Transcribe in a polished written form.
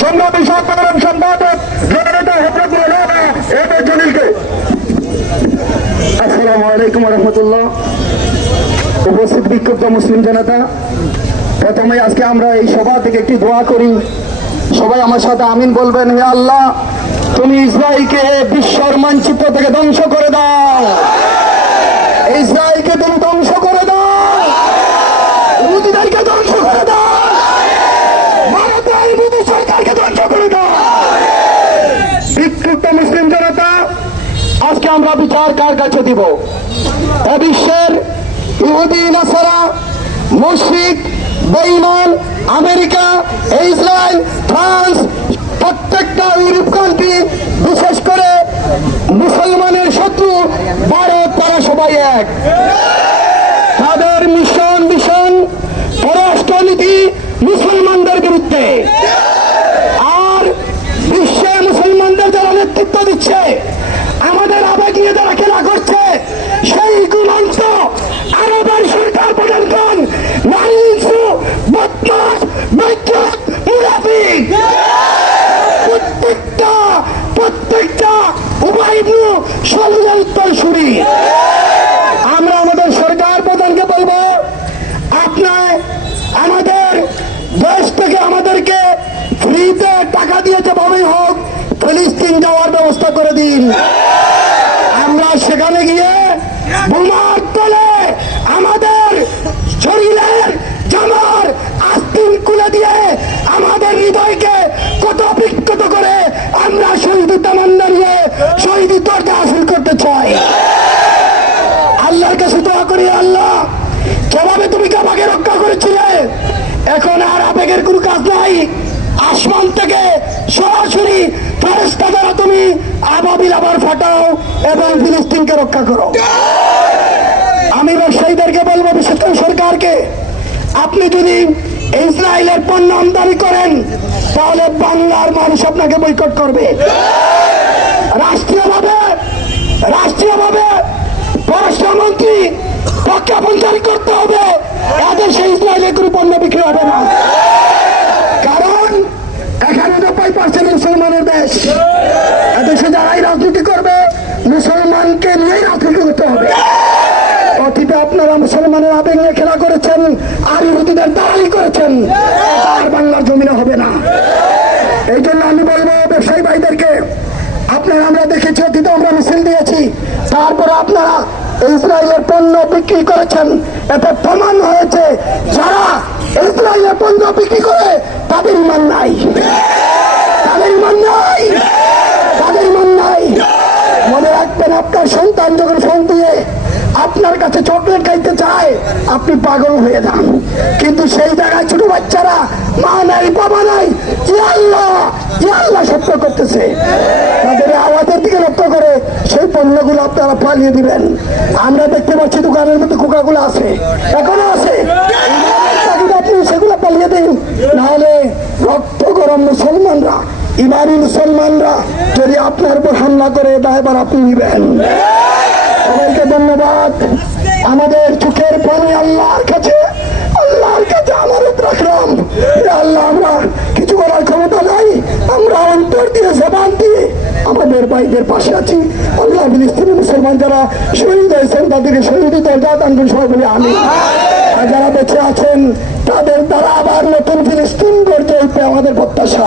সংগ্রামী সাধারণ সম্পাদক জননেতা হযরতুল আল্লামা এম এ জলিলকে। আসসালামু আলাইকুম ওয়া রাহমাতুল্লাহ। উপস্থিত বিক্ষুব্ধ মুসলিম জনতা, প্রথমে আজকে আমরা এই সভা থেকে একটি দোয়া করি। সবাই আমার সাথে আমিন বলবেন। হে আল্লাহ, তুমি ইসরায়েলকে বিশ্বের মানচিত্র থেকে ধ্বংস করে দাও। ইসরায়েলকে তুমি ধ্বংস করে দাও। ইহুদিদেরকে ধ্বংস করে দাও। ভারতের ইহুদি সরকারকে ধ্বংস করে দাও। বিক্ষুব্ধ মুসলিম জনতা, আজকে আমরা বিচার কার কাছে দিব? এ বিশ্বের ইহুদি, নাসারা, মুশরিক, বেঈমান, আমেরিকা, ইসরায়েল, ফ্রান্স, প্রত্যেকটা ইউরোপ কান্ট্রি, বিশেষ করে মুসলমানের শত্রু ভারত, তারা সবাই এক। তাদের মিশন ভিশন পররাষ্ট্রনীতি মুসলমানদের বিরুদ্ধে। আর বিশ্বে মুসলমানদের যারা নেতৃত্ব দিচ্ছে, আমাদের আবেগ নিয়ে যারা খেলা করছে, সেই গুণান্ত আরবের সরকার প্রধানগণ প্রত্যেকটা উবাই ইবনে সালুলের উত্তরসূরি। আমরা আমাদের সরকার প্রধানকে বলবো, আপনার আমাদের দেশ থেকে আমাদেরকে ফ্রিতে টাকা দিয়ে যেভাবেই হোক ফিলিস্তিন যাওয়ার ব্যবস্থা করে দিন। আমরা সেখানে গিয়ে বোমার তলে আমাদের শরীরের জামার আস্তিন খুলে দিয়ে আমাদের হৃদয়কে কত বিক্ষত করে আমরা শহীদ তামান্না নিয়ে শহীদ দরজা হাসিল করতে চাই। আল্লাহর কাছে দোয়া করি, আল্লাহ যেভাবে তুমি কাবাকে রক্ষা করেছিলে, এখন আর আবেগের কোনো কাজ নাই। আসমান থেকে সরাসরি ফেরেশতা দ্বারা তুমি আবাবিল আবার ফাটাও এবং ফিলিস্তিনকে রক্ষা করো। আমি ব্যবসায়ীদেরকে বলবো, বিশেষ করে সরকারকে, আপনি যদি ইসরায়েলের পণ্য আমদানি করেন তাহলে বাংলার মানুষ আপনাকে বয়কট করবে। রাষ্ট্রীয়ভাবে পররাষ্ট্রমন্ত্রী প্রজ্ঞাপন জারি করতে হবে, এদেশে ইসরায়েলের কোনো পণ্য বিক্রি হবে না। কারণ 91% মুসলমানের দেশ। এদেশে যারাই রাজনীতি করবে মুসলমানকে নিয়েই রাজনীতি করতে হবে। অতীতে আপনারা মুসলমানের আবেগ নিয়ে খেলা করেছেন আর ইহুদিদের দালালি করেছেন, আর বাংলার জমিনে হবে না। এই জন্য আমি বলবো ব্যবসায়ী ভাইদেরকে, আপনারা, আমরা দেখেছি অতীতে আমরা মিছিল দিয়েছি, তারপরে আপনারা ইসরায়েলের পণ্য বিক্রি করেছেন। এতে প্রমাণ হয়েছে যারা ইসরায়েলের পণ্য বিক্রি করে তাদের ইমান নাই, তাদের ইমান নাই, তাদের ইমান নাই। মনে রাখবেন, আপনার সন্তান যখন ফোন দিয়ে আপনার কাছে চকলেট খাইতে চায়, আপনি পাগল হয়ে যান। কিন্তু সেই জায়গায় ছোট বাচ্চারা মা নাই, বাবা নাই, আল্লাহ সত্য করতেছে, তাদের আওয়াজের দিকে লক্ষ্য করে সেই পণ্যগুলো আপনারা পালিয়ে দিবেন। আমরা দেখতে পাচ্ছি দোকানের মধ্যে কোকাগুলো আছে, এখনো আছে, আপনি সেগুলো পালিয়ে দিন। নাহলে রক্ত গরম মুসলমানরা, ইমানি মুসলমানরা যদি আপনার উপর হামলা করে, দায়ভার আপনি নিবেন। সবাইকে ধন্যবাদ। আমাদের চোখের পানি আল্লাহর কাছে আমানত রাখলাম। আল্লাহ, আমরা কিছু করার ক্ষমতা নাই, আমরা অন্তর দিয়ে, জবান দিয়ে আমাদের ভাইদের পাশে আছি। আল্লাহ ফিলিস্তিনি মুসলমান যারা শহীদ হয়েছেন তাদেরকে শহীদ দরজা দান করে সবাই বলে আমি। আর যারা বেঁচে আছেন তাদের দ্বারা আবার নতুন ফিলিস্তিন গড়তে আমাদের প্রত্যাশা।